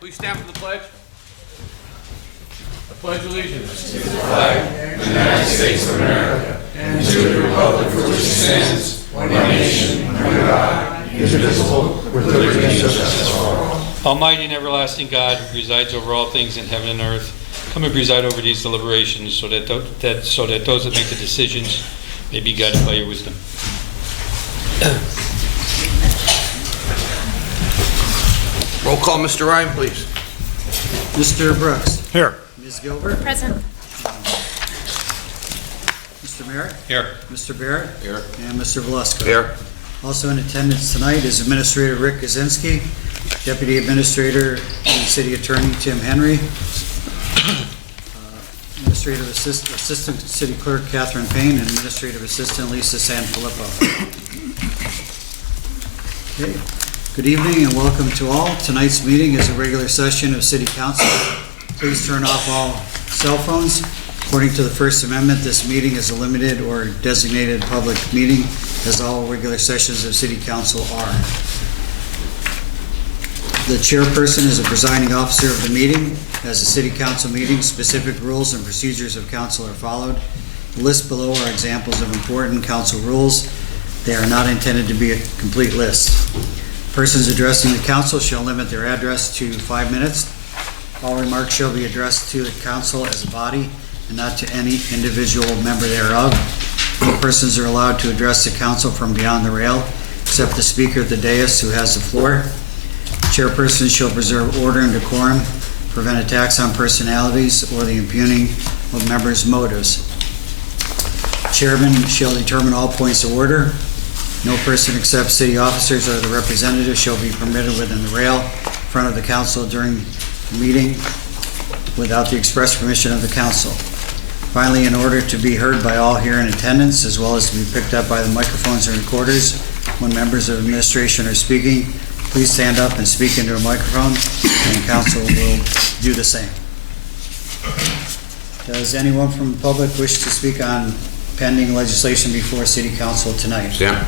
Please stand for the pledge. I pledge allegiance to the flag of the United States of America and to the republic for which it stands, one nation, under God, indivisible, with liberty and justice for all. Almighty and everlasting God, who resides over all things in heaven and earth, come and preside over these deliberations so that those that make the decisions may be guided by your wisdom. Roll call, Mr. Ryan, please. Mr. Brooks. Here. Ms. Gilbert. Present. Mr. Merritt. Here. Mr. Barrett. Here. And Mr. Velasco. Here. Also in attendance tonight is Administrator Rick Kaczynski, Deputy Administrator and City Attorney Tim Henry, Administrative Assistant City Clerk Catherine Payne, and Administrative Assistant Lisa Sanfilippo. Okay. Good evening and welcome to all. Tonight's meeting is a regular session of City Council. Please turn off all cell phones. According to the First Amendment, this meeting is a limited or designated public meeting, as all regular sessions of City Council are. The chairperson is a presiding officer of the meeting. As a City Council meeting, specific rules and procedures of council are followed. The list below are examples of important council rules. They are not intended to be a complete list. Persons addressing the council shall limit their address to 5 minutes. All remarks shall be addressed to the council as a body and not to any individual member thereof. No persons are allowed to address the council from beyond the rail, except the speaker at the dais who has the floor. Chairperson shall preserve order and decorum, prevent attacks on personalities or the impugning of members' motives. Chairman shall determine all points of order. No person except city officers or the representatives shall be permitted within the rail in front of the council during the meeting without the express permission of the council. Finally, in order to be heard by all here in attendance, as well as to be picked up by the microphones and recorders when members of administration are speaking, please stand up and speak into a microphone, and council will do the same. Does anyone from the public wish to speak on pending legislation before City Council tonight? Sam.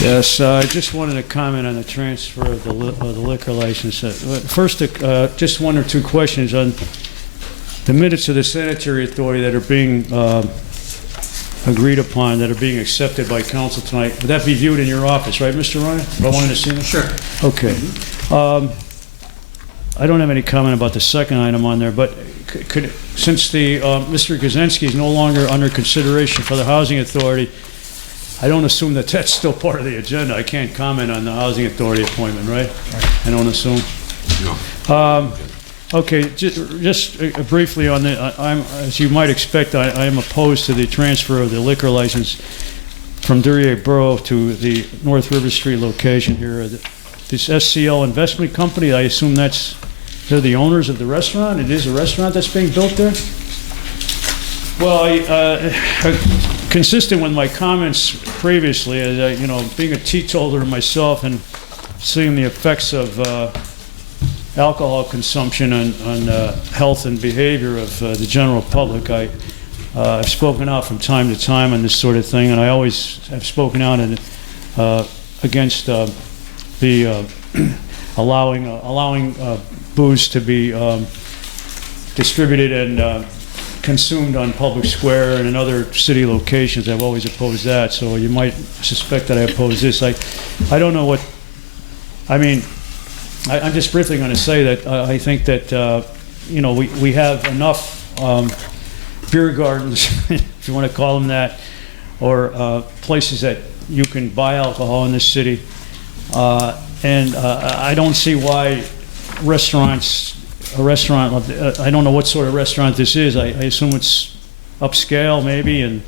Yes, I just wanted to comment on the transfer of the liquor license. First, just one or two questions on the minutes of the sanitary authority that are being agreed upon, that are being accepted by council tonight. Would that be viewed in your office, right, Mr. Ryan? If I wanted to see them? Sure. Okay. I don't have any comment about the second item on there, but since the Mr. Kaczynski is no longer under consideration for the housing authority, I don't assume that that's still part of the agenda. I can't comment on the housing authority appointment, right? I don't assume. No. Okay, just briefly on the, as you might expect, I am opposed to the transfer of the liquor license from Duryea Borough to the North River Street location here. This SCL Investment Company, I assume they're the owners of the restaurant? It is a restaurant that's being built there? Well, consistent with my comments previously, being a teetotaler myself and seeing the effects of alcohol consumption on health and behavior of the general public, I've spoken out from time to time on this sort of thing, and I always have spoken out against the allowing booze to be distributed and consumed on public square and in other city locations. I've always opposed that, so you might suspect that I oppose this. I don't know what, I mean, I'm just briefly going to say that I think that, we have enough beer gardens, if you want to call them that, or places that you can buy alcohol in this city. I don't see why a restaurant, I don't know what sort of restaurant this is. I assume it's upscale maybe,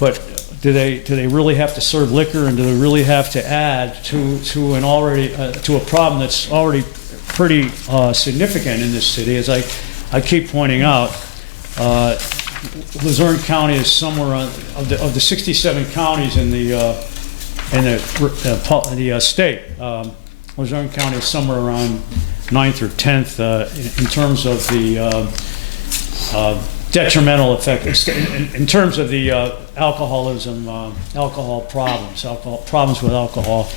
but do they really have to serve liquor, and do they really have to add to an already to a problem that's already pretty significant in this city? As I keep pointing out, Luzerne County is somewhere on, of the 67 counties in the state. Luzerne County is somewhere around 9th or 10th in terms of the detrimental effect, in terms of the alcoholism, alcohol problems with alcohol.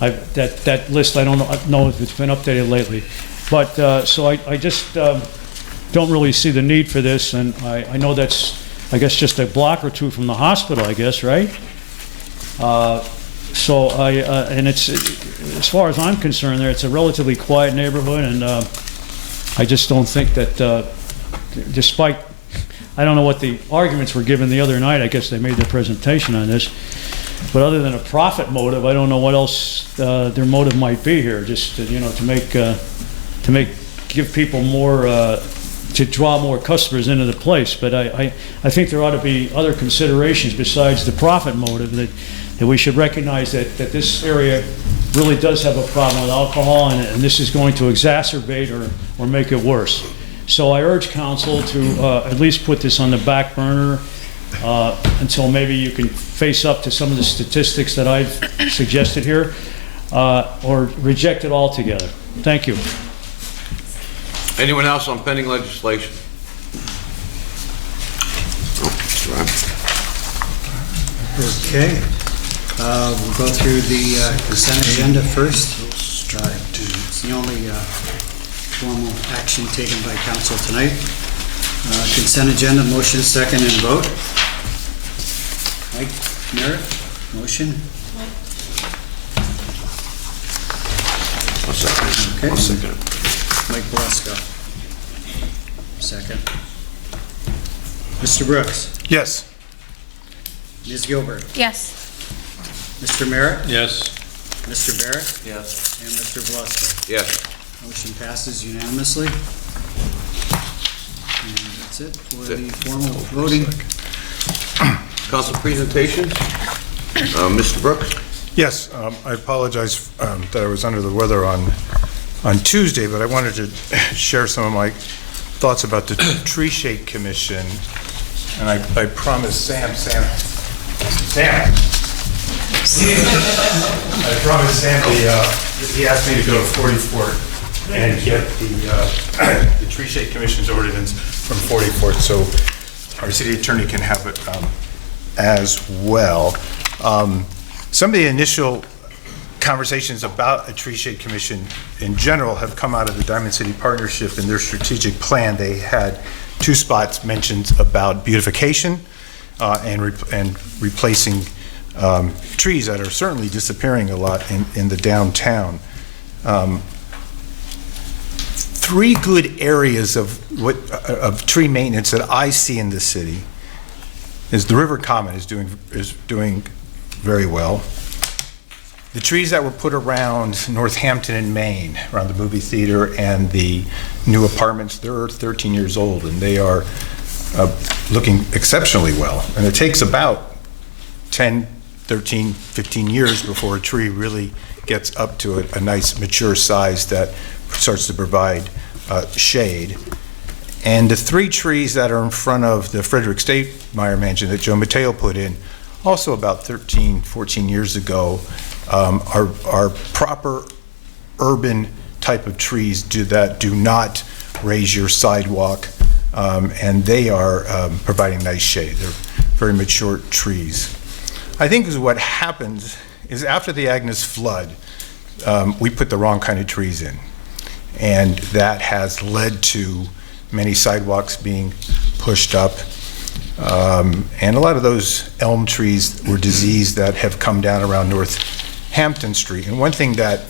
That list, I don't know if it's been updated lately. But so I just don't really see the need for this, and I know that's, I guess, just a block or two from the hospital, I guess, right? So and it's, as far as I'm concerned, it's a relatively quiet neighborhood, and I just don't think that, despite, I don't know what the arguments were given the other night. I guess they made their presentation on this, but other than a profit motive, I don't know what else their motive might be here. Just to give people more, to draw more customers into the place. But I think there ought to be other considerations besides the profit motive, that we should recognize that this area really does have a problem with alcohol, and this is going to exacerbate or make it worse. So I urge council to at least put this on the back burner until maybe you can face up to some of the statistics that I've suggested here, or reject it altogether. Thank you. Anyone else on pending legislation? Okay. We'll go through the consent agenda first. It's the only formal action taken by council tonight. Consent agenda, motion, second, and vote. Mike Merritt, motion. Okay. I'll second. Mike Belusko, second. Mr. Brooks. Yes. Ms. Gilbert. Yes. Mr. Merritt. Yes. Mr. Barrett. Yes. And Mr. Belusko. Yes. Motion passes unanimously. And that's it for the formal voting. Council presentation. Mr. Brooks. Yes, I apologize that I was under the weather on Tuesday, but I wanted to share some of my thoughts about the Tree Shade Commission. And I promised Sam. I promised Sam he asked me to go to 44th and get the Tree Shade Commission's ordinance from 44th, so our city attorney can have it as well. Some of the initial conversations about a Tree Shade Commission in general have come out of the Diamond City Partnership. In their strategic plan, they had two spots mentioned about beautification and replacing trees that are certainly disappearing a lot in the downtown. Three good areas of tree maintenance that I see in the city is the River Common is doing very well. The trees that were put around Northampton and Maine, around the movie theater and the new apartments, they're 13 years old, and they are looking exceptionally well. And it takes about 10, 13, 15 years before a tree really gets up to a nice mature size that starts to provide shade. And the three trees that are in front of the Frederick Statemeyer mansion that Joe Mateo put in, also about 13, 14 years ago, are proper urban type of trees that do not raise your sidewalk, and they are providing nice shade. They're very mature trees. I think what happens is after the Agnes flood, we put the wrong kind of trees in, and that has led to many sidewalks being pushed up. And a lot of those elm trees were diseased that have come down around Northampton Street. And one thing that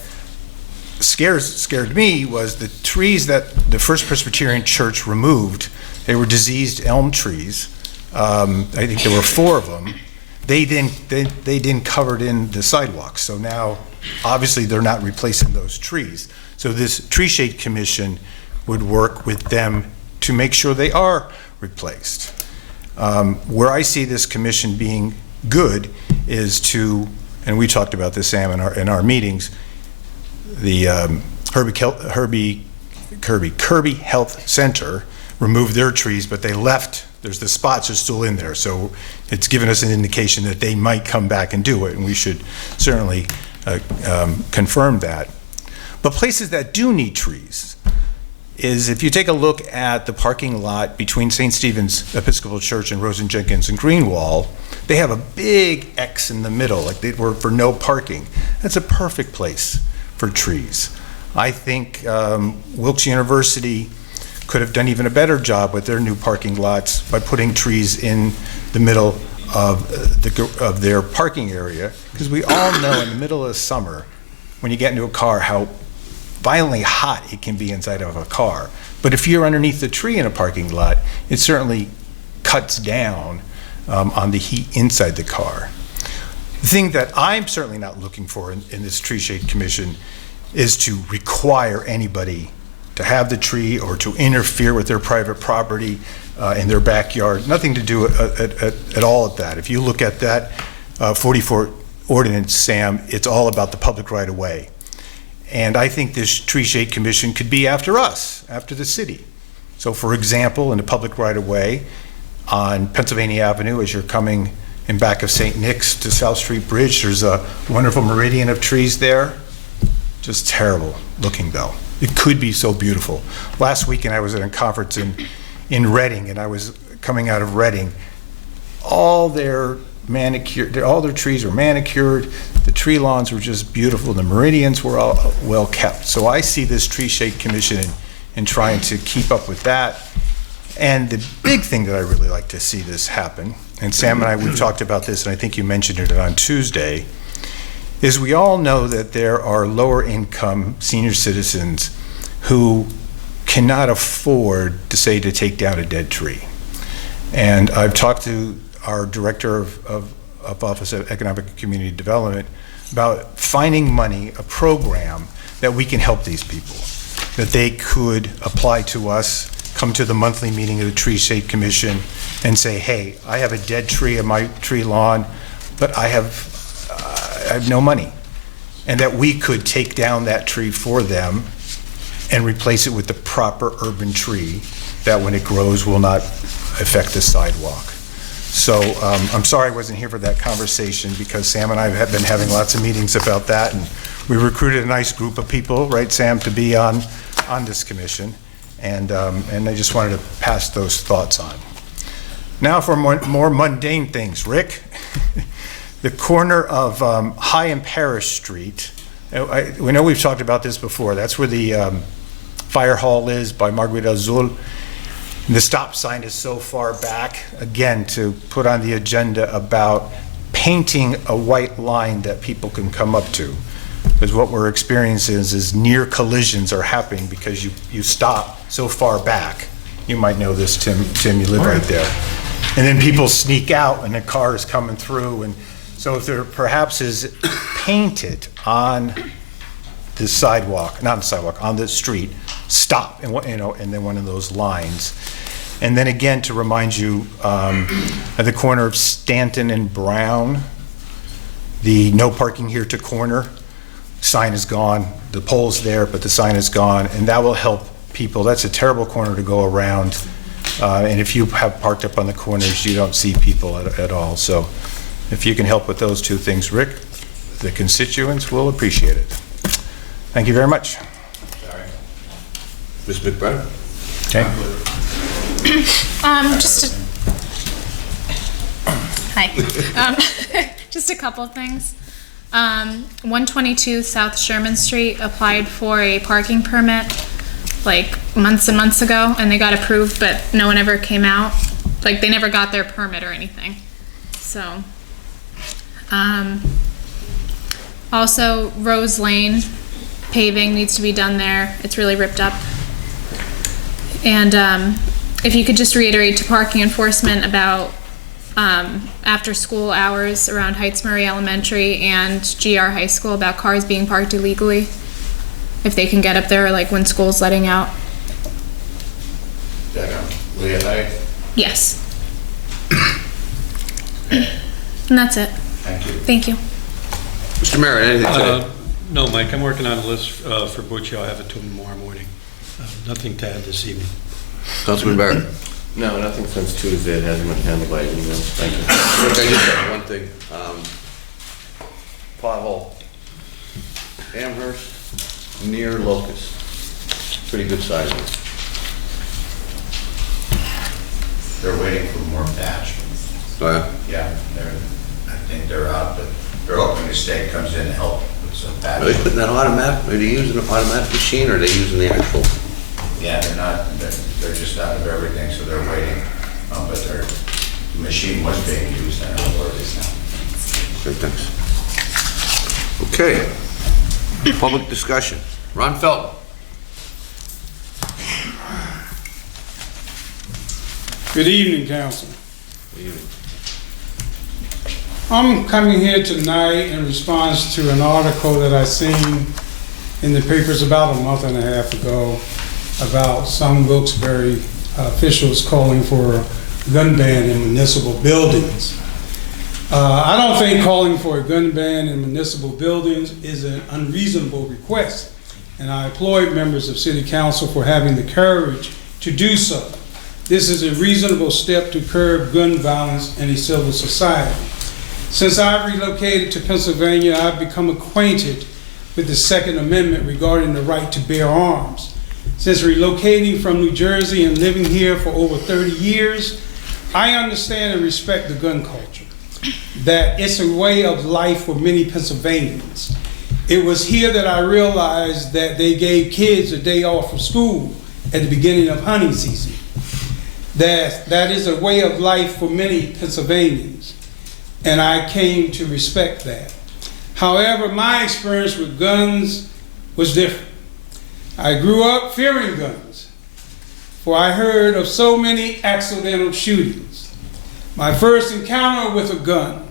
scared me was the trees that the First Presbyterian Church removed. They were diseased elm trees. I think there were 4 of them. They didn't cover it in the sidewalks. So now obviously they're not replacing those trees. So this tree shade commission would work with them to make sure they are replaced. Where I see this commission being good is to, and we talked about this, Sam, in our meetings, the Kirby Health Center removed their trees, but they left, the spots are still in there. So it's given us an indication that they might come back and do it, and we should certainly confirm that. But places that do need trees is, if you take a look at the parking lot between St. Stephen's Episcopal Church and Rosen Jenkins and Greenwall, they have a big X in the middle, like they were for no parking. That's a perfect place for trees. I think Wilkes University could have done even a better job with their new parking lots by putting trees in the middle of their parking area, because we all know in the middle of the summer, when you get into a car, how violently hot it can be inside of a car. But if you're underneath the tree in a parking lot, it certainly cuts down on the heat inside the car. The thing that I'm certainly not looking for in this tree shade commission is to require anybody to have the tree or to interfere with their private property in their backyard. Nothing to do at all with that. If you look at that 44 ordinance, Sam, it's all about the public right of way. And I think this tree shade commission could be after us, after the city. So for example, in the public right of way on Pennsylvania Avenue, as you're coming in back of St. Nick's to South Street Bridge, there's a wonderful meridian of trees there. Just terrible looking though. It could be so beautiful. Last weekend I was at a conference in Reading, and I was coming out of Reading. All their trees were manicured. The tree lawns were just beautiful. The meridians were all well kept. So I see this tree shade commission in trying to keep up with that. And the big thing that I really like to see this happen, and Sam and I, we've talked about this, and I think you mentioned it on Tuesday, is we all know that there are lower income senior citizens who cannot afford to take down a dead tree. And I've talked to our director of Office of Economic and Community Development about finding money, a program that we can help these people, that they could apply to us, come to the monthly meeting of the Tree Shade Commission and say, hey, I have a dead tree in my tree lawn, but I have no money. And that we could take down that tree for them and replace it with the proper urban tree that when it grows will not affect the sidewalk. So I'm sorry I wasn't here for that conversation, because Sam and I have been having lots of meetings about that, and we recruited a nice group of people, right, Sam, to be on this commission, and I just wanted to pass those thoughts on. Now for more mundane things, Rick. The corner of High and Parish Street, we know we've talked about this before. That's where the fire hall is by Marguerite Azul. And the stop sign is so far back, again, to put on the agenda about painting a white line that people can come up to. Because what we're experiencing is near collisions are happening because you stop so far back. You might know this, Tim, you live right there. And then people sneak out and the car is coming through. And so if there perhaps is painted on the sidewalk, not the sidewalk, on the street, stop, and then one of those lines. And then again, to remind you, at the corner of Stanton and Brown, the no parking here to corner sign is gone. The pole's there, but the sign is gone, and that will help people. That's a terrible corner to go around. And if you have parked up on the corners, you don't see people at all. So if you can help with those two things, Rick, the constituents will appreciate it. Thank you very much. Ms. McBride? Okay. Just a couple things. 122 South Sherman Street applied for a parking permit like months and months ago, and they got approved, but no one ever came out. Like, they never got their permit or anything. So, also Rose Lane paving needs to be done there. It's really ripped up. And if you could just reiterate to parking enforcement about after school hours around Heights Murray Elementary and GR High School about cars being parked illegally. If they can get up there, like when school's letting out. Leah High. Yes. And that's it. Thank you. Thank you. Mr. Merritt, anything today? No, Mike, I'm working on a list for Butchie. I'll have it to him tomorrow morning. Nothing to add this evening. Councilman Barrett? No, nothing since Tuesday. It hasn't been handled by email. Thank you. Look, I just got one thing. Pothole. Amherst, near Locust. Pretty good size one. They're waiting for more patch. Oh, yeah? Yeah, I think they're out, but they're hoping the state comes in and help with some patch. Are they putting that automatic, are they using an automatic machine or are they using the actual? Yeah, they're just out of everything, so they're waiting. But their machine was being used, and I don't know where it is now. Okay, thanks. Okay. Public discussion. Ron Felton. Good evening, Council. I'm coming here tonight in response to an article that I seen in the papers about a month and a half ago about some Wilkes-Barre officials calling for a gun ban in municipal buildings. I don't think calling for a gun ban in municipal buildings is an unreasonable request, and I applaud members of City Council for having the courage to do so. This is a reasonable step to curb gun violence in a civil society. Since I relocated to Pennsylvania, I've become acquainted with the Second Amendment regarding the right to bear arms. Since relocating from New Jersey and living here for over 30 years, I understand and respect the gun culture, that it's a way of life for many Pennsylvanians. It was here that I realized that they gave kids a day off from school at the beginning of hunting season. That is a way of life for many Pennsylvanians, and I came to respect that. However, my experience with guns was different. I grew up fearing guns, for I heard of so many accidental shootings. My first encounter with a gun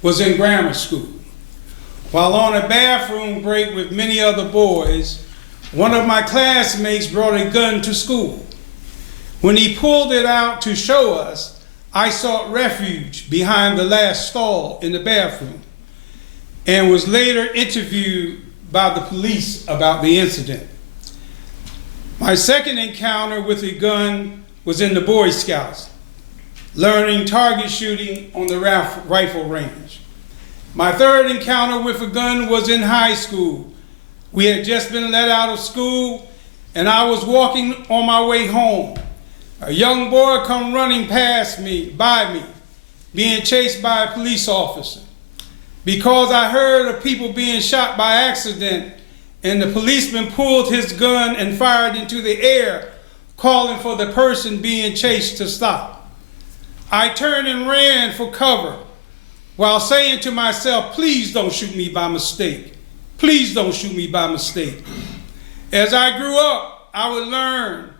was in grammar school. While on a bathroom break with many other boys, one of my classmates brought a gun to school. When he pulled it out to show us, I sought refuge behind the last stall in the bathroom and was later interviewed by the police about the incident. My second encounter with a gun was in the Boy Scouts, learning target shooting on the rifle range. My third encounter with a gun was in high school. We had just been let out of school and I was walking on my way home. A young boy come running by me, being chased by a police officer. Because I heard of people being shot by accident, and the policeman pulled his gun and fired into the air, calling for the person being chased to stop. I turned and ran for cover, while saying to myself, please don't shoot me by mistake. Please don't shoot me by mistake. As I grew up, I would learn,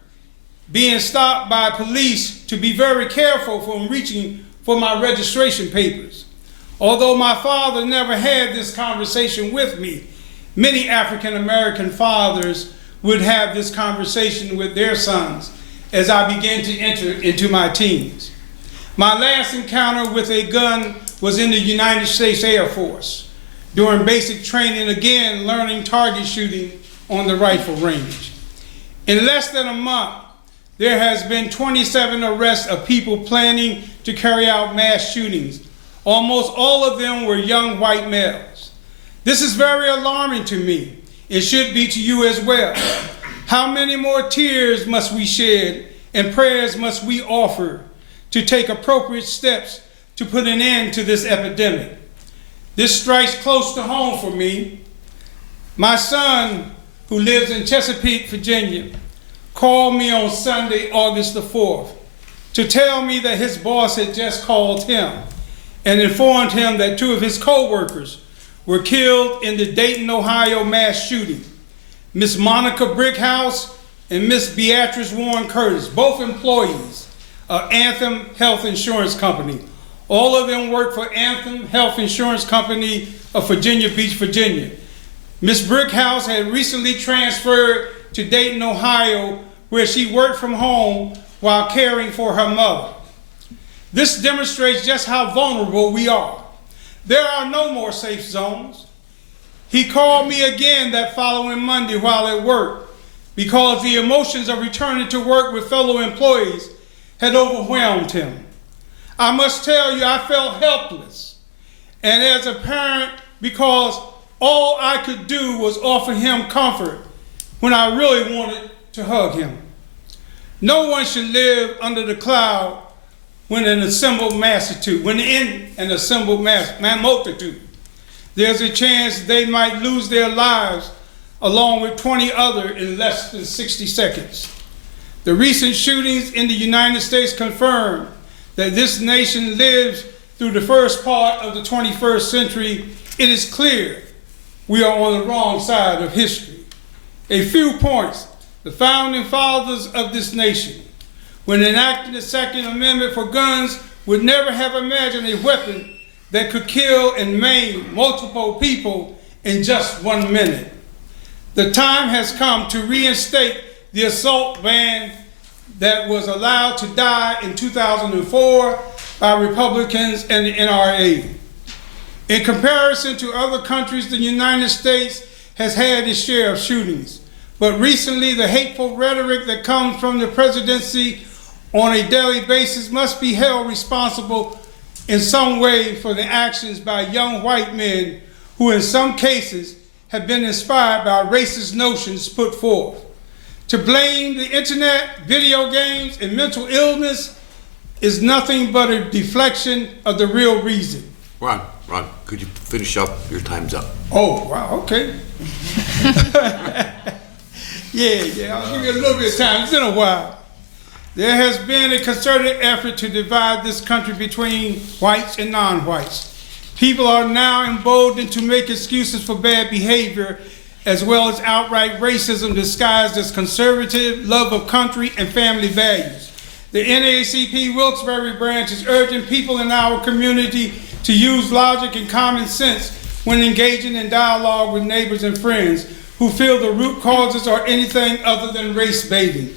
being stopped by police, to be very careful from reaching for my registration papers. Although my father never had this conversation with me, many African American fathers would have this conversation with their sons as I began to enter into my teens. My last encounter with a gun was in the United States Air Force, during basic training, again learning target shooting on the rifle range. In less than a month, there has been 27 arrests of people planning to carry out mass shootings. Almost all of them were young white males. This is very alarming to me. It should be to you as well. How many more tears must we shed and prayers must we offer to take appropriate steps to put an end to this epidemic? This strikes close to home for me. My son, who lives in Chesapeake, Virginia, called me on Sunday, August the 4th, to tell me that his boss had just called him and informed him that two of his co-workers were killed in the Dayton, Ohio mass shooting. Miss Monica Brickhouse and Miss Beatrice Warren Curtis, both employees of Anthem Health Insurance Company, All of them work for Anthem Health Insurance Company of Virginia Beach, Virginia. Ms. Brickhouse had recently transferred to Dayton, Ohio, where she worked from home while caring for her mother. This demonstrates just how vulnerable we are. There are no more safe zones. He called me again that following Monday while at work because the emotions of returning to work with fellow employees had overwhelmed him. I must tell you, I felt helpless. And as a parent, because all I could do was offer him comfort when I really wanted to hug him. No one should live under the cloud when in an assembled multitude. There's a chance they might lose their lives along with 20 others in less than 60 seconds. The recent shootings in the United States confirm that this nation lives through the first part of the 21st century. It is clear we are on the wrong side of history. A few points. The founding fathers of this nation, when enacting the Second Amendment for guns, would never have imagined a weapon that could kill and maim multiple people in just 1 minute. The time has come to reinstate the assault ban that was allowed to die in 2004 by Republicans and the NRA. In comparison to other countries, the United States has had its share of shootings. But recently, the hateful rhetoric that comes from the presidency on a daily basis must be held responsible in some way for the actions by young white men who in some cases have been inspired by racist notions put forth. To blame the internet, video games, and mental illness is nothing but a deflection of the real reason. Ron, could you finish up? Your time's up. Oh, wow, okay. Yeah, I'll give you a little bit of time. It's been a while. There has been a concerted effort to divide this country between whites and non-whites. People are now emboldened to make excuses for bad behavior, as well as outright racism disguised as conservative, love of country, and family values. The NAACP Wilkes-Barre branch is urging people in our community to use logic and common sense when engaging in dialogue with neighbors and friends who feel the root causes are anything other than race baiting.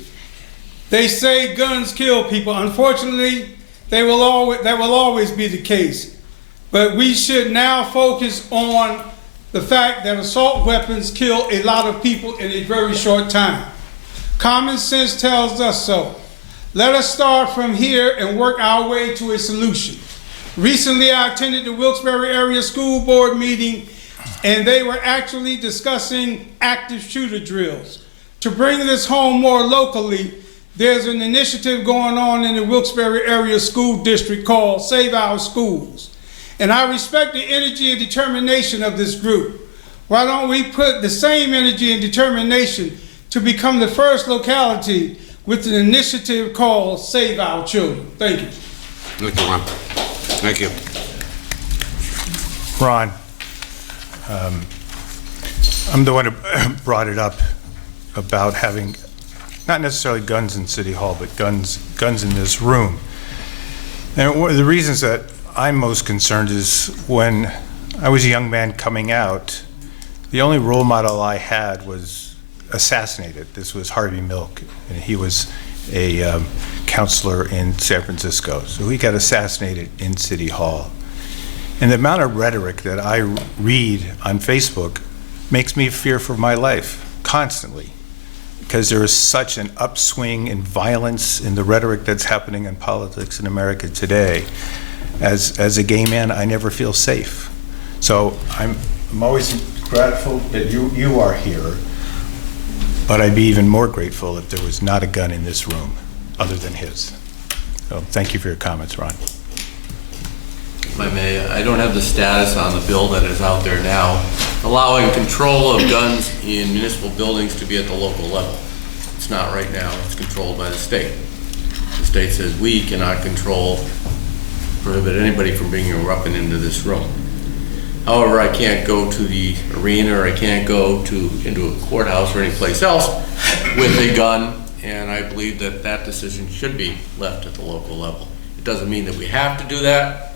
They say guns kill people. Unfortunately, that will always be the case. But we should now focus on the fact that assault weapons kill a lot of people in a very short time. Common sense tells us so. Let us start from here and work our way to a solution. Recently, I attended the Wilkes-Barre Area School Board meeting, and they were actually discussing active shooter drills. To bring this home more locally, there's an initiative going on in the Wilkes-Barre Area School District called Save Our Schools. And I respect the energy and determination of this group. Why don't we put the same energy and determination to become the first locality with an initiative called Save Our Children? Thank you. Thank you, Ron. Thank you. Ron, I'm the one who brought it up about having not necessarily guns in City Hall, but guns in this room. And one of the reasons that I'm most concerned is when I was a young man coming out, the only role model I had was assassinated. This was Harvey Milk, and he was a counselor in San Francisco. So he got assassinated in City Hall. And the amount of rhetoric that I read on Facebook makes me fear for my life constantly, because there is such an upswing in violence in the rhetoric that's happening in politics in America today. As a gay man, I never feel safe. So I'm always grateful that you are here, but I'd be even more grateful if there was not a gun in this room other than his. So thank you for your comments, Ron. If I may, I don't have the status on the bill that is out there now, allowing control of guns in municipal buildings to be at the local level. It's not right now, it's controlled by the state. The state says we cannot prohibit anybody from bringing a weapon into this room. However, I can't go to the arena, or I can't go into a courthouse or any place else with a gun, and I believe that that decision should be left at the local level. It doesn't mean that we have to do that,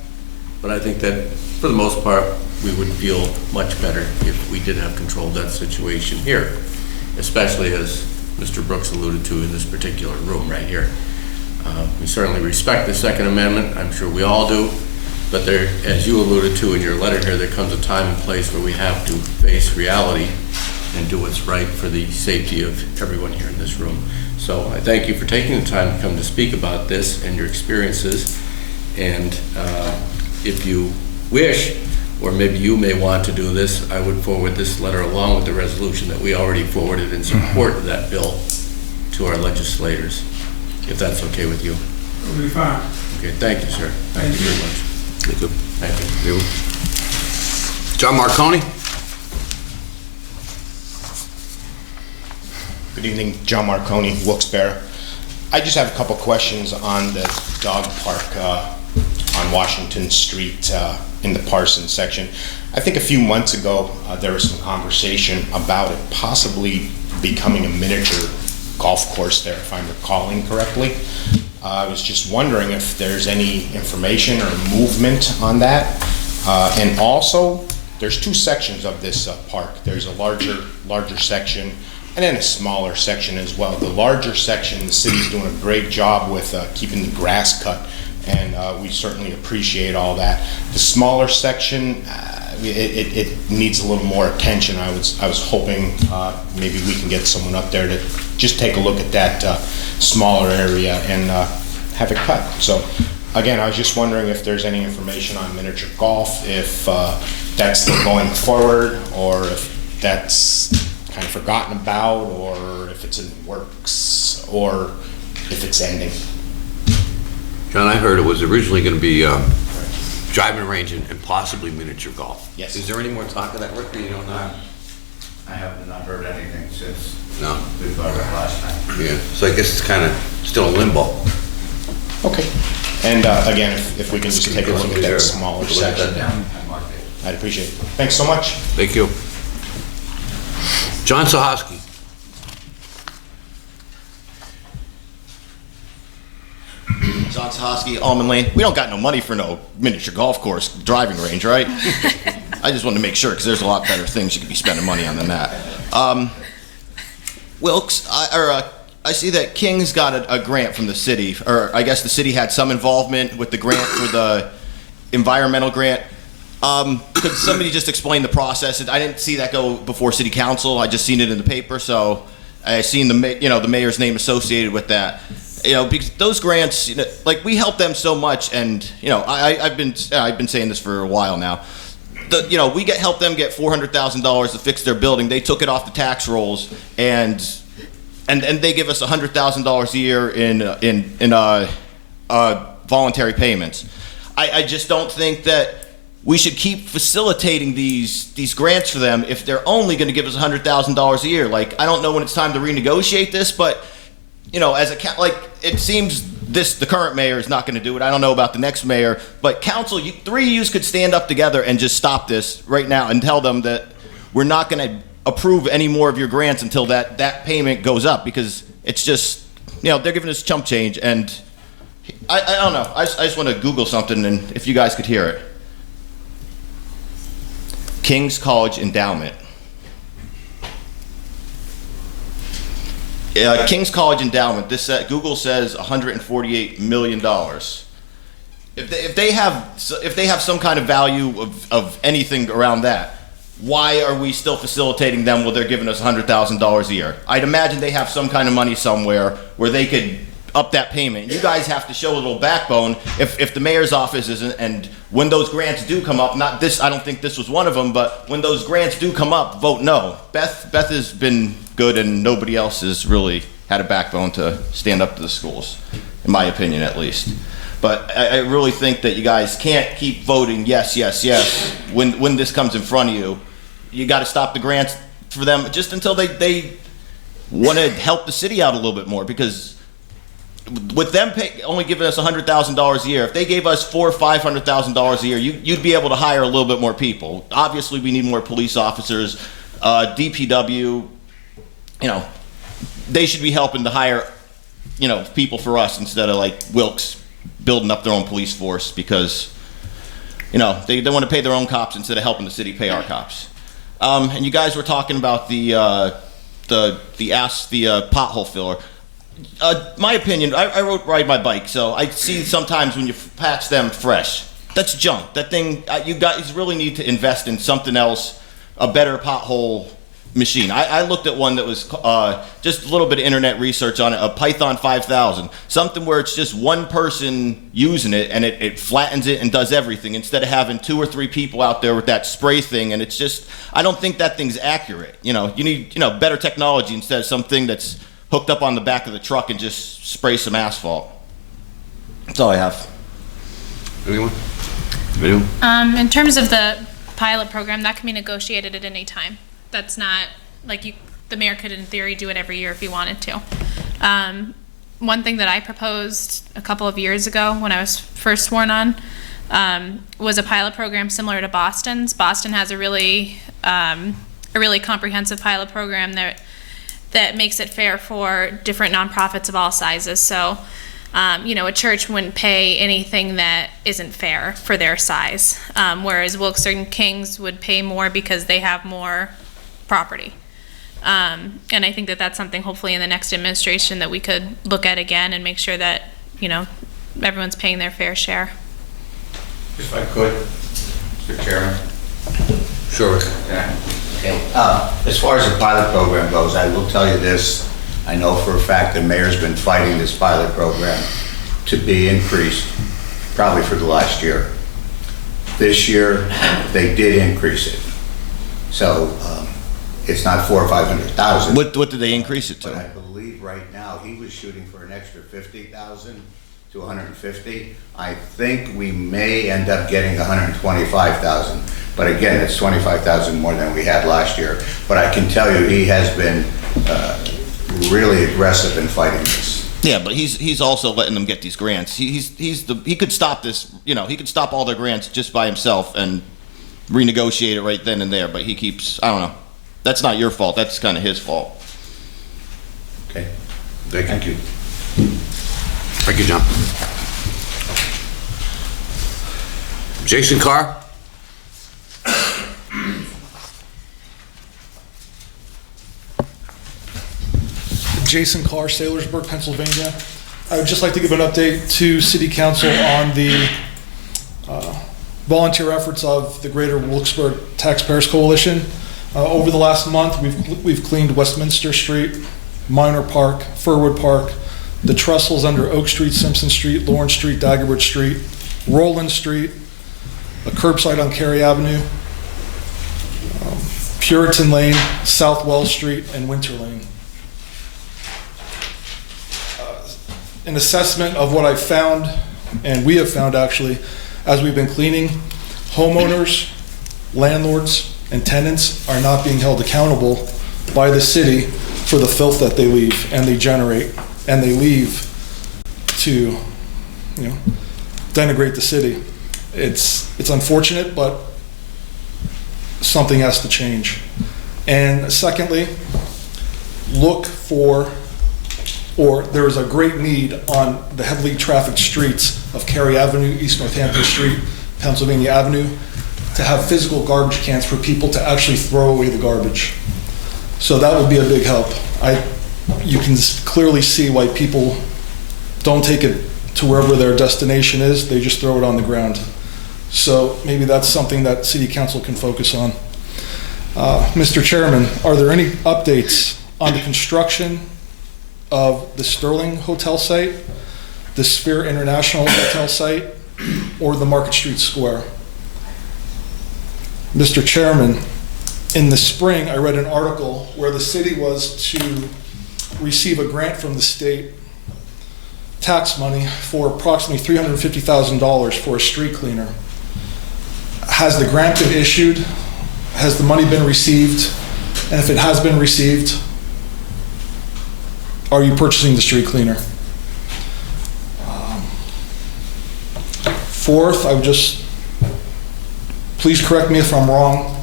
But I think that, for the most part, we would feel much better if we did have control of that situation here, especially as Mr. Brooks alluded to in this particular room right here. We certainly respect the Second Amendment, I'm sure we all do, but there, as you alluded to in your letter here, there comes a time and place where we have to face reality and do what's right for the safety of everyone here in this room. So I thank you for taking the time to come to speak about this and your experiences. And if you wish, or maybe you may want to do this, I would forward this letter along with the resolution that we already forwarded in support of that bill to our legislators, if that's okay with you. It'll be fine. Okay, thank you, sir. Thank you very much. Thank you. Thank you. John Marconi? Good evening, John Marconi, Wilkes-Barre. I just have a couple questions on the dog park on Washington Street in the Parsons section. I think a few months ago there was some conversation about it possibly becoming a miniature golf course there, if I'm recalling correctly. I was just wondering if there's any information or movement on that. And also, there's two sections of this park. There's a larger section and then a smaller section as well. The larger section, the city's doing a great job with keeping the grass cut, and we certainly appreciate all that. The smaller section, it needs a little more attention. I was hoping maybe we can get someone up there to just take a look at that smaller area and have it cut. So again, I was just wondering if there's any information on miniature golf, if that's still going forward, or if that's kind of forgotten about, or if it's in the works, or if it's ending. John, I heard it was originally going to be driving range and possibly miniature golf. Yes. Is there any more talk of that, Rick, or you don't know? I have not heard anything since No. we brought it up last time. Yeah, so I guess it's kind of still in limbo. Okay. And again, if we can just take a look at that smaller section, I marked it. I'd appreciate it. Thanks so much. Thank you. John Sahoski. John Sahoski, Almond Lane. We don't got no money for no miniature golf course driving range, right? I just wanted to make sure, because there's a lot better things you could be spending money on than that. Wilkes, I see that King's got a grant from the city, or I guess the city had some involvement with the grant for the environmental grant. Could somebody just explain the process? I didn't see that go before city council. I just seen it in the paper, so I seen the mayor's name associated with that. Because those grants, like, we help them so much, and I've been saying this for a while now. We help them get $400,000 to fix their building. They took it off the tax rolls, and they give us $100,000 a year in voluntary payments. I just don't think that we should keep facilitating these grants for them if they're only going to give us $100,000 a year. Like, I don't know when it's time to renegotiate this, but it seems the current mayor is not going to do it. I don't know about the next mayor, but council, three of you could stand up together and just stop this right now and tell them that we're not going to approve any more of your grants until that payment goes up, because it's just, they're giving us chump change, and I don't know. I just want to Google something, and if you guys could hear it. King's College Endowment. King's College Endowment. Google says $148 million. If they have some kind of value of anything around that, why are we still facilitating them while they're giving us $100,000 a year? I'd imagine they have some kind of money somewhere where they could up that payment. You guys have to show a little backbone if the mayor's office isn't, and when those grants do come up, not this, I don't think this was one of them, but when those grants do come up, vote no. Beth has been good, and nobody else has really had a backbone to stand up to the schools, in my opinion at least. But I really think that you guys can't keep voting yes, yes, yes when this comes in front of you. You got to stop the grants for them just until they want to help the city out a little bit more, because with them only giving us $100,000 a year, if they gave us $400,000 or $500,000 a year, you'd be able to hire a little bit more people. Obviously, we need more police officers. DPW, they should be helping to hire, people for us instead of like Wilkes building up their own police force, because you know, they want to pay their own cops instead of helping the city pay our cops. And you guys were talking about the pothole filler. My opinion, I ride my bike, so I see sometimes when you patch them fresh, that's junk. That thing, you guys really need to invest in something else, a better pothole machine. I looked at one that was just a little bit of internet research on it, a Python 5000, something where it's just one person using it and it flattens it and does everything instead of having 2 or 3 people out there with that spray thing. And it's just, I don't think that thing's accurate. You know, you need, you know, better technology instead of something that's hooked up on the back of the truck and just spray some asphalt. That's all I have. Anyone? Anyone? In terms of the pilot program, that can be negotiated at any time. That's not, like, the mayor could in theory do it every year if he wanted to. One thing that I proposed a couple of years ago when I was first sworn on was a pilot program similar to Boston's. Boston has a really comprehensive pilot program that makes it fair for different nonprofits of all sizes. So, you know, a church wouldn't pay anything that isn't fair for their size, whereas Wilkes-Barre and Kings would pay more because they have more property. And I think that that's something hopefully in the next administration that we could look at again and make sure that, you know, everyone's paying their fair share. If I could, Mr. Chairman. Sure. Yeah. Okay. As far as the pilot program goes, I will tell you this. I know for a fact the mayor's been fighting this pilot program to be increased probably for the last year. This year, they did increase it. So it's not 400,000 or 500,000. What did they increase it to? But I believe right now he was shooting for an extra 50,000 to 150. I think we may end up getting 125,000. But again, it's 25,000 more than we had last year. But I can tell you he has been really aggressive in fighting this. Yeah, but he's also letting them get these grants. He could stop this, you know, he could stop all their grants just by himself and renegotiate it right then and there, but he keeps, I don't know. That's not your fault, that's kind of his fault. Okay. Thank you. Thank you. Thank you, John. Jason Carr? Jason Carr, Saylorsburg, Pennsylvania. I would just like to give an update to City Council on the volunteer efforts of the Greater Wilkes-Barre Taxpayers Coalition. Over the last month, we've cleaned Westminster Street, Minor Park, Furwood Park, the trestles under Oak Street, Simpson Street, Lawrence Street, Daggerbridge Street, Roland Street, a curbside on Cary Avenue, Puritan Lane, South Wells Street, and Winter Lane. An assessment of what I've found, and we have found actually, as we've been cleaning, homeowners, landlords, and tenants are not being held accountable by the city for the filth that they leave and they generate, and they leave to, you know, denigrate the city. It's unfortunate, but something has to change. And secondly, look for, or there is a great need on the heavily trafficked streets of Cary Avenue, East Northampton Street, Pennsylvania Avenue, to have physical garbage cans for people to actually throw away the garbage. So that would be a big help. You can clearly see why people don't take it to wherever their destination is, they just throw it on the ground. So maybe that's something that City Council can focus on. Mr. Chairman, are there any updates on the construction of the Sterling Hotel site, the Sphere International Hotel site, or the Market Street Square? Mr. Chairman, in the spring, I read an article where the city was to receive a grant from the state tax money for approximately $350,000 for a street cleaner. Has the grant been issued? Has the money been received? And if it has been received, are you purchasing the street cleaner? Fourth, I would just, please correct me if I'm wrong.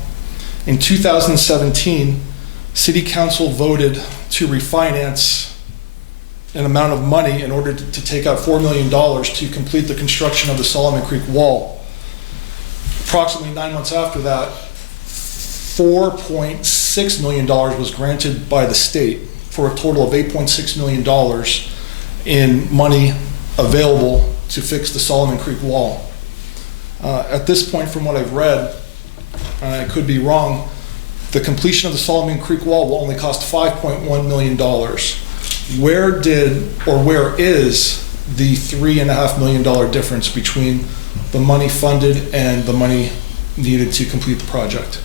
In 2017, City Council voted to refinance an amount of money in order to take out $4 million to complete the construction of the Solomon Creek Wall. approximately 9 months after that, $4.6 million was granted by the state for a total of $8.6 million in money available to fix the Solomon Creek wall. At this point, from what I've read, and I could be wrong, the completion of the Solomon Creek wall will only cost $5.1 million. Where is the $3.5 million difference between the money funded and the money needed to complete the project?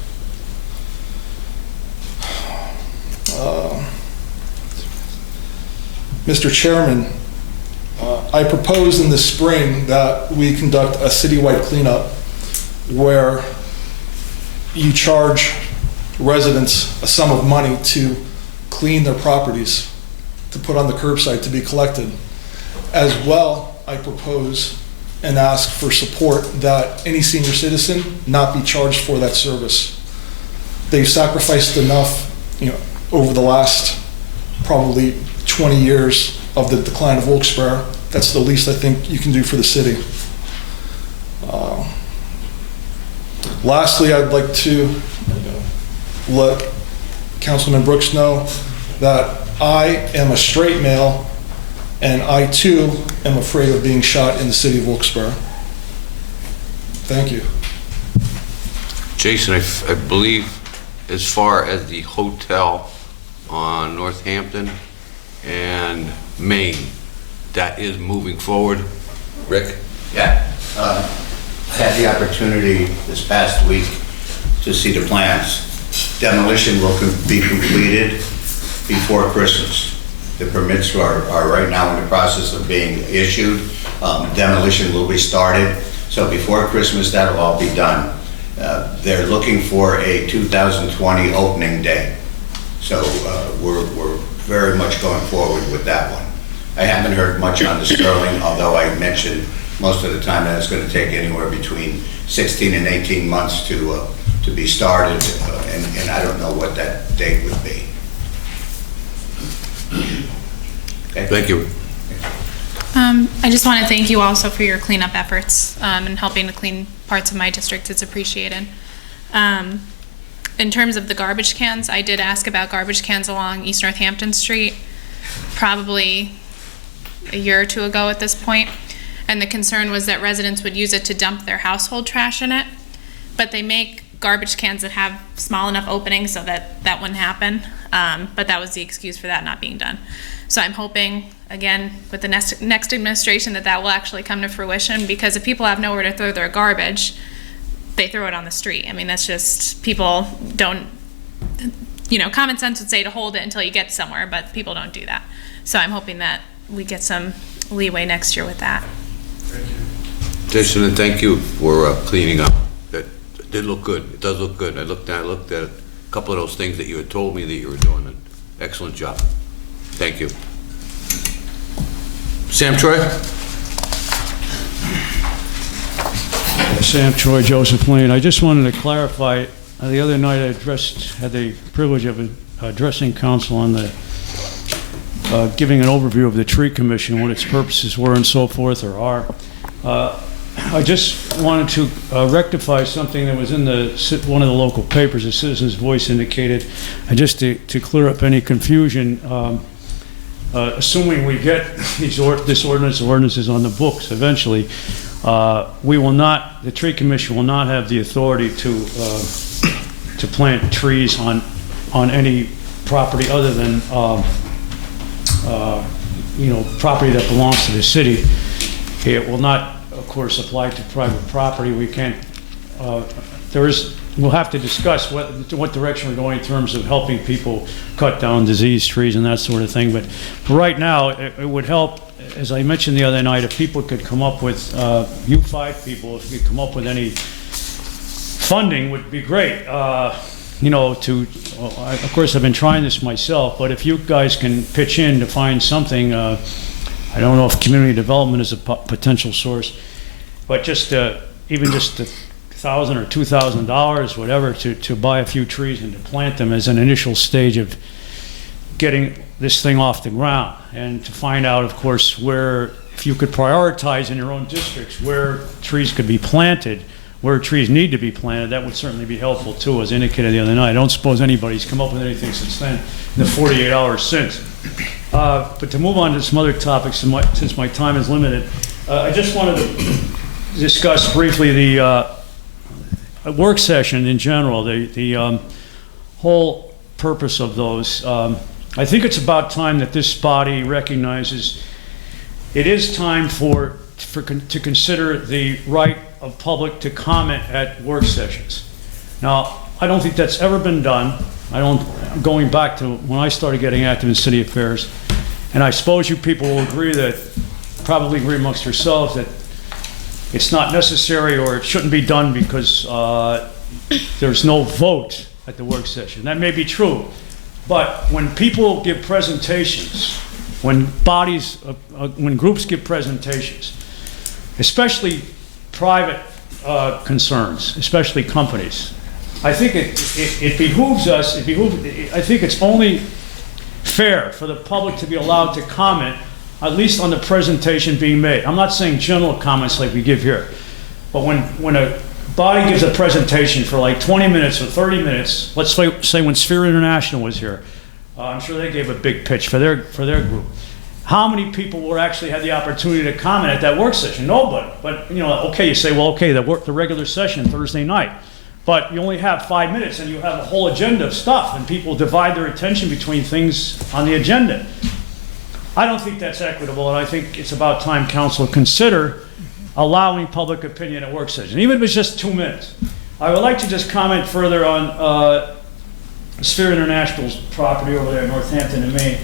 Mr. Chairman, I propose in the spring that we conduct a citywide cleanup where you charge residents a sum of money to clean their properties, to put on the curbside to be collected. As well, I propose and ask for support that any senior citizen not be charged for that service. They've sacrificed enough, over the last probably 20 years of the decline of Wilkes-Barre. That's the least I think you can do for the city. Lastly, I'd like to let Councilman Brooks know that I am a straight male and I too am afraid of being shot in the city of Wilkes-Barre. Thank you. Jason, I believe as far as the hotel on Northampton and Maine, that is moving forward. Rick? Yeah. I had the opportunity this past week to see the plans. Demolition will be completed before Christmas. The permits are right now in the process of being issued. Demolition will be started. So before Christmas, that'll all be done. They're looking for a 2020 opening day. So we're very much going forward with that one. I haven't heard much on the Sterling, although I mentioned most of the time that it's going to take anywhere between 16 and 18 months to be started, and I don't know what that date would be. Okay. Thank you. I just want to thank you also for your cleanup efforts and helping to clean parts of my district. It's appreciated. In terms of the garbage cans, I did ask about garbage cans along East Northampton Street probably a year or two ago at this point, and the concern was that residents would use it to dump their household trash in it, but they make garbage cans that have small enough openings so that that wouldn't happen, but that was the excuse for that not being done. So I'm hoping, again, with the next administration that will actually come to fruition, because if people have nowhere to throw their garbage, they throw it on the street. I mean, that's just, people don't, common sense would say to hold it until you get somewhere, but people don't do that. So I'm hoping that we get some leeway next year with that. Thank you. Jason, and thank you for cleaning up. That did look good. It does look good. I looked at a couple of those things that you had told me that you were doing. An excellent job. Thank you. Sam Troy? Sam Troy, Joseph Lane. I just wanted to clarify, the other night I had the privilege of addressing council on the giving an overview of the tree commission, what its purposes were and so forth, or are. I just wanted to rectify something that was in one of the local papers, the Citizen's Voice indicated, just to clear up any confusion. Assuming we get this ordinances on the books eventually, the tree commission will not have the authority to plant trees on any property other than property that belongs to the city. It will not, of course, apply to private property. We can't. We'll have to discuss what direction we're going in terms of helping people cut down diseased trees and that sort of thing. But for right now, it would help, as I mentioned the other night, if people could come up with, you 5 people, if you could come up with any funding, would be great. Of course, I've been trying this myself, but if you guys can pitch in to find something, I don't know if community development is a potential source, but even just $1,000 or $2,000, whatever, to buy a few trees and to plant them as an initial stage of getting this thing off the ground, and to find out, of course, if you could prioritize in your own districts where trees could be planted, where trees need to be planted, that would certainly be helpful too, as indicated the other night. I don't suppose anybody's come up with anything since then, in the 48 hours since. But to move on to some other topics, since my time is limited, I just wanted to discuss briefly the work session in general, the whole purpose of those. I think it's about time that this body recognizes it is time to consider the right of public to comment at work sessions. Now, I don't think that's ever been done. I'm going back to when I started getting active in city affairs, and I suppose you people will probably agree amongst yourselves that it's not necessary or it shouldn't be done because there's no vote at the work session. That may be true, but when people give presentations, when groups give presentations, especially private concerns, especially companies, I think it behooves us, I think it's only fair for the public to be allowed to comment, at least on the presentation being made. I'm not saying general comments like we give here, but when a body gives a presentation for like 20 minutes or 30 minutes, let's say when Sphere International was here, I'm sure they gave a big pitch for their group. How many people would actually have the opportunity to comment at that work session? Nobody. But okay, you say, well, okay, the regular session Thursday night, but you only have 5 minutes and you have a whole agenda of stuff, and people divide their attention between things on the agenda. I don't think that's equitable, and I think it's about time council consider allowing public opinion at work session, even if it's just 2 minutes. I would like to just comment further on Sphere International's property over there in Northampton and Maine.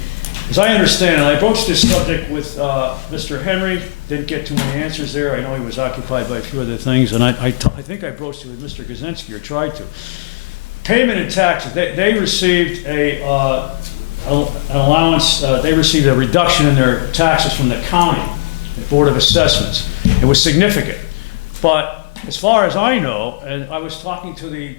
As I understand it, I broached this subject with Mr. Henry, didn't get too many answers there. I know he was occupied by a few other things, and I think I broached it with Mr. Kaczynski, or tried to. Payment and taxes, they received an allowance, they received a reduction in their taxes from the county, the Board of Assessments. It was significant. But as far as I know, and I was talking to the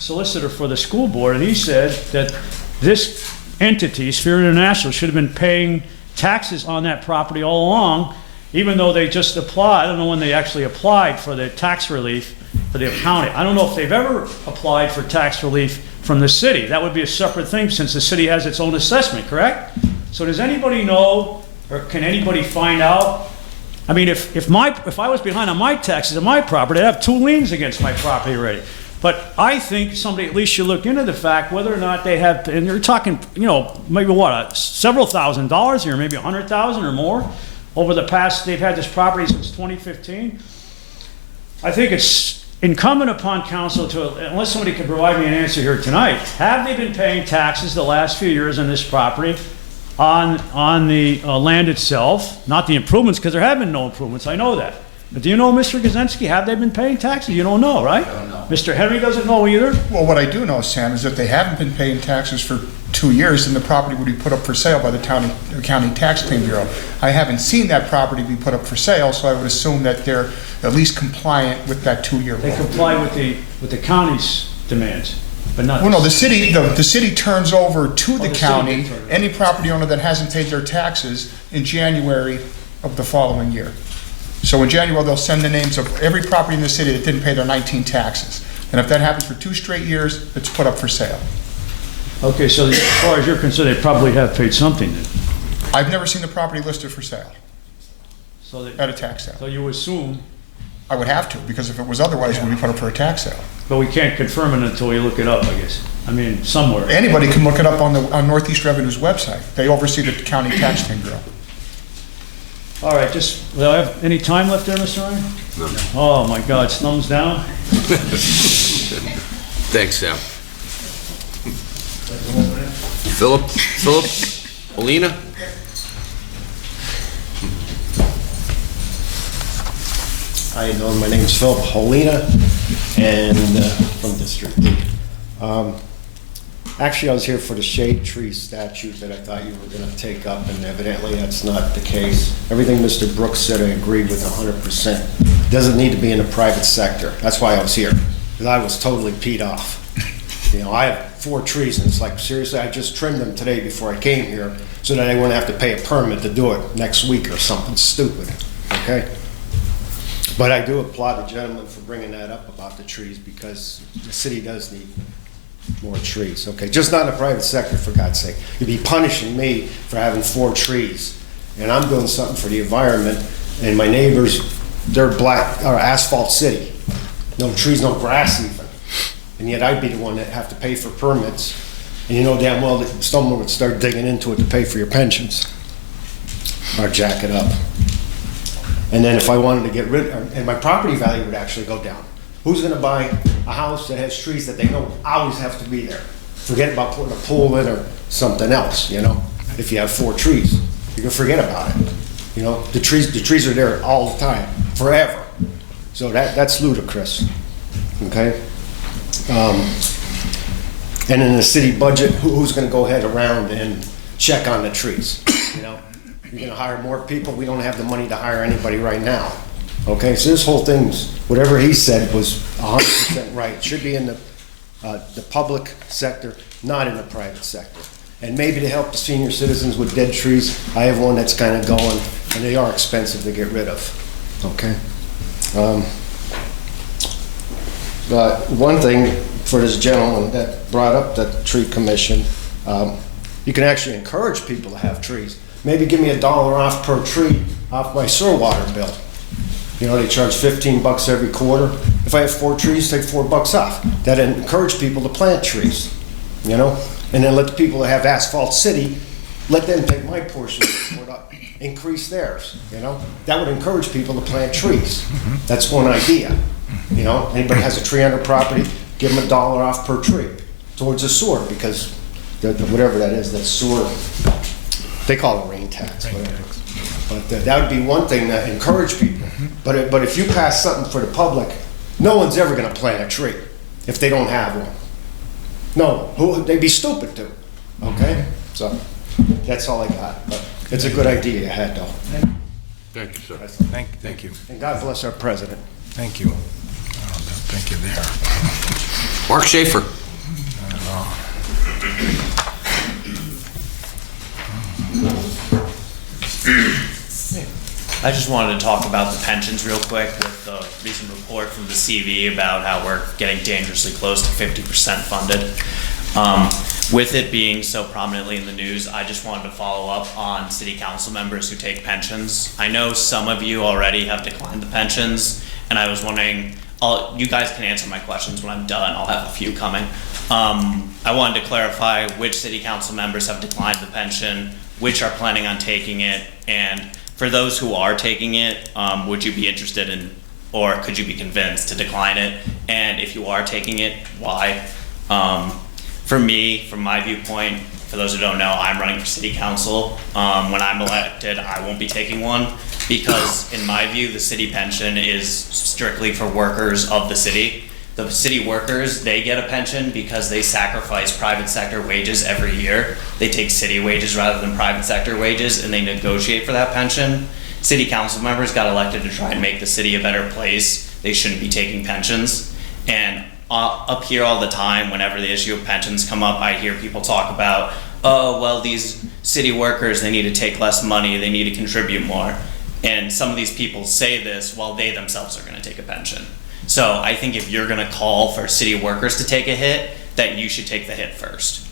solicitor for the school board, and he said that this entity, Sphere International, should have been paying taxes on that property all along, even though they just applied. I don't know when they actually applied for the tax relief for the county. I don't know if they've ever applied for tax relief from the city. That would be a separate thing since the city has its own assessment, correct? So does anybody know, or can anybody find out? I mean, if I was behind on my taxes on my property, I'd have 2 liens against my property already. But I think somebody at least should look into the fact whether or not they have, and you're talking, maybe what, several $1,000s here, maybe 100,000 or more over the past, they've had this property since 2015. I think it's incumbent upon council to, unless somebody can provide me an answer here tonight, have they been paying taxes the last few years on this property on the land itself, not the improvements, because there have been no improvements, I know that. But do you know, Mr. Kaczynski, have they been paying taxes? You don't know, right? I don't know. Mr. Henry doesn't know either? Well, what I do know, Sam, is that they haven't been paying taxes for 2 years, then the property would be put up for sale by the county tax claim bureau. I haven't seen that property be put up for sale, so I would assume that they're at least compliant with that 2-year rule. They comply with the county's demands, but not. Well, no, the city turns over to the the county city turns. any property owner that hasn't paid their taxes in January of the following year. So in January, they'll send the names of every property in the city that didn't pay their 19 taxes. And if that happens for 2 straight years, it's put up for sale. Okay, so as far as you're concerned, they probably have paid something then. I've never seen the property listed for sale So at a tax sale. So you assume, I would have to, because if it was otherwise, it would be put up for a tax sale. but we can't confirm it until we look it up, I guess. I mean, somewhere. Anybody can look it up on Northeast Revenue's website. They oversee the county tax claim bureau. All right, do I have any time left there, Mr. Ryan? No. Oh, my God, it's thumbs down? Thanks, Sam. Philip, Alina? How you doing? My name is Philip Holina, and from District 3. Actually, I was here for the shade tree statute that I thought you were going to take up, and evidently that's not the case. Everything Mr. Brooks said I agreed with 100%. Doesn't need to be in the private sector. That's why I was here, because I was totally peed off. I have 4 trees, and it's like, seriously, I just trimmed them today before I came here so that I wouldn't have to pay a permit to do it next week or something stupid, okay? But I do applaud the gentleman for bringing that up about the trees, because the city does need more trees, okay? Just not in the private sector, for God's sake. You'd be punishing me for having 4 trees, and I'm doing something for the environment, and my neighbors, they're asphalt city. No trees, no grass even. And yet I'd be the one that have to pay for permits. And you know damn well that someone would start digging into it to pay for your pensions. Or jack it up. And then if I wanted to get rid of, and my property value would actually go down. Who's gonna buy a house that has trees that they know always have to be there? Forget about putting a pool in or something else, you know? If you have 4 trees, you can forget about it. You know, the trees are there all the time, forever. So that's ludicrous, okay? And in the city budget, who's gonna go ahead around and check on the trees, you know? You're gonna hire more people, we don't have the money to hire anybody right now. Okay, so this whole thing's, whatever he said was 100% right. It should be in the public sector, not in the private sector. And maybe to help the senior citizens with dead trees, I have one that's kind of going, and they are expensive to get rid of, okay? But one thing for this gentleman that brought up the tree commission, you can actually encourage people to have trees. Maybe give me $1 off per tree off my sewer water bill. You know, they charge $15 every quarter. If I have 4 trees, take $4 off. That'd encourage people to plant trees, you know? And then let the people that have asphalt city, let them take my portion up, increase theirs, you know? That would encourage people to plant trees. That's one idea. You know, anybody has a tree on their property, give them $1 off per tree towards the sewer, because whatever that is, that sewer, they call it rain tax, whatever. But that would be one thing to encourage people. But if you pass something for the public, no one's ever going to plant a tree if they don't have one. No, they'd be stupid to. Okay, so that's all I got. But it's a good idea you had, though. Thank you, sir. Thank you. And God bless our president. Thank you. Oh, thank you there. Mark Schaefer. I just wanted to talk about the pensions real quick with the recent report from the CV about how we're getting dangerously close to 50% funded. With it being so prominently in the news, I just wanted to follow up on city council members who take pensions. I know some of you already have declined the pensions, and I was wondering, you guys can answer my questions when I'm done. I'll have a few coming. I wanted to clarify which city council members have declined the pension, which are planning on taking it, and for those who are taking it, would you be interested in, or could you be convinced to decline it? And if you are taking it, why? For me, from my viewpoint, for those who don't know, I'm running for city council. When I'm elected, I won't be taking one, because in my view, the city pension is strictly for workers of the city. The city workers, they get a pension because they sacrifice private sector wages every year. They take city wages rather than private sector wages, and they negotiate for that pension. City council members got elected to try and make the city a better place. They shouldn't be taking pensions. And up here all the time, whenever the issue of pensions come up, I hear people talk about, oh, well, these city workers, they need to take less money, they need to contribute more. And some of these people say this while they themselves are gonna take a pension. So I think if you're gonna call for city workers to take a hit, that you should take the hit first.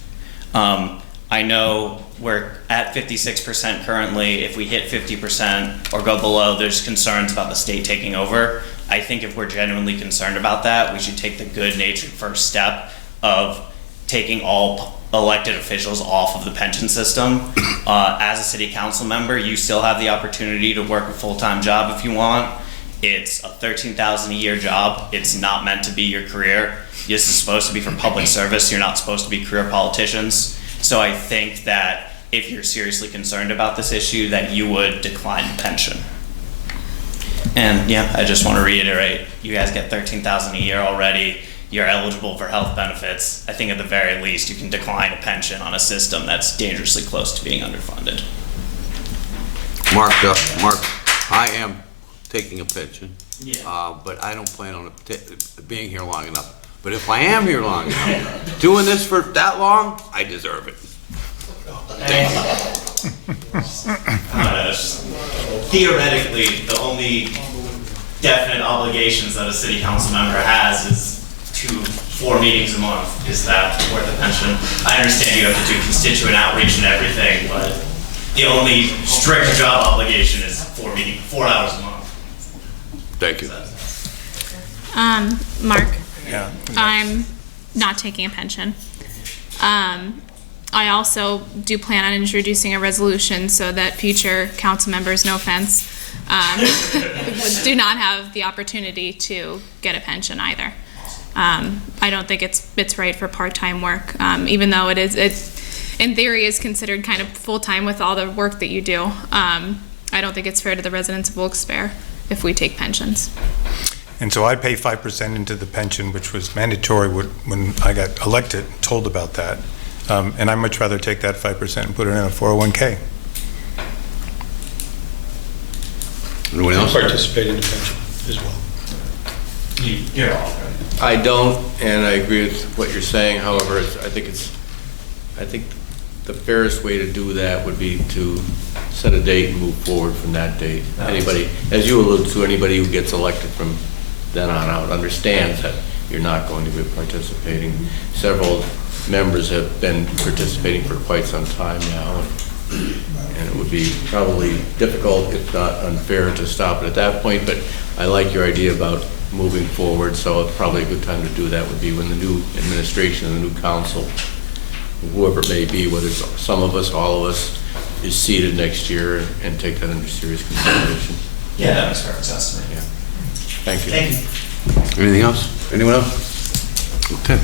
I know we're at 56% currently. If we hit 50% or go below, there's concerns about the state taking over. I think if we're genuinely concerned about that, we should take the good-natured first step of taking all elected officials off of the pension system. As a city council member, you still have the opportunity to work a full-time job if you want. It's a $13,000 a year job. It's not meant to be your career. This is supposed to be for public service. You're not supposed to be career politicians. So I think that if you're seriously concerned about this issue, that you would decline the pension. And yeah, I just want to reiterate, you guys get $13,000 a year already. You're eligible for health benefits. I think at the very least you can decline a pension on a system that's dangerously close to being underfunded. Mark, I am taking a pension, Yeah. but I don't plan on being here long enough. But if I am here long enough, doing this for that long, I deserve it. Thank you. Theoretically, definite obligations that a city council member has is 4 meetings a month. Is that worth a pension? I understand you have to do constituent outreach and everything, but the only strict job obligation is 4 hours a month. Thank you. Mark, Yeah. I'm not taking a pension. I also do plan on introducing a resolution so that future council members, no offense, do not have the opportunity to get a pension either. I don't think it's right for part-time work, even though it in theory is considered kind of full-time with all the work that you do. I don't think it's fair to the residents of Wilkes-Barre if we take pensions. And so I pay 5% into the pension, which was mandatory when I got elected, told about that. And I'd much rather take that 5% and put it in a 401k. Anyone else? Participate in the pension as well. You know. I don't, and I agree with what you're saying. However, I think the fairest way to do that would be to set a date and move forward from that date. Anybody, as you alluded to, anybody who gets elected from then on out understands that you're not going to be participating. Several members have been participating for quite some time now, and it would be probably difficult, if not unfair, to stop it at that point. But I like your idea about moving forward, so it's probably a good time to do that would be when the new administration and the new council, whoever it may be, whether it's some of us, all of us, is seated next year, and take that under serious consideration. Yeah, that makes perfect sense to me. Yeah. Thank you. Thank you. Anything else? Anyone else? Okay.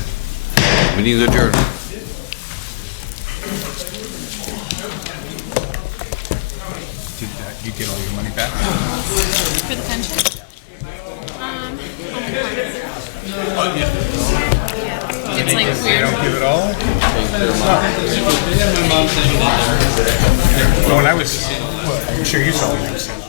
Meeting's adjourned. Did you get all your money back? For the pension? It's like They weird. don't give it all? When I was, well, I'm sure you saw what you said.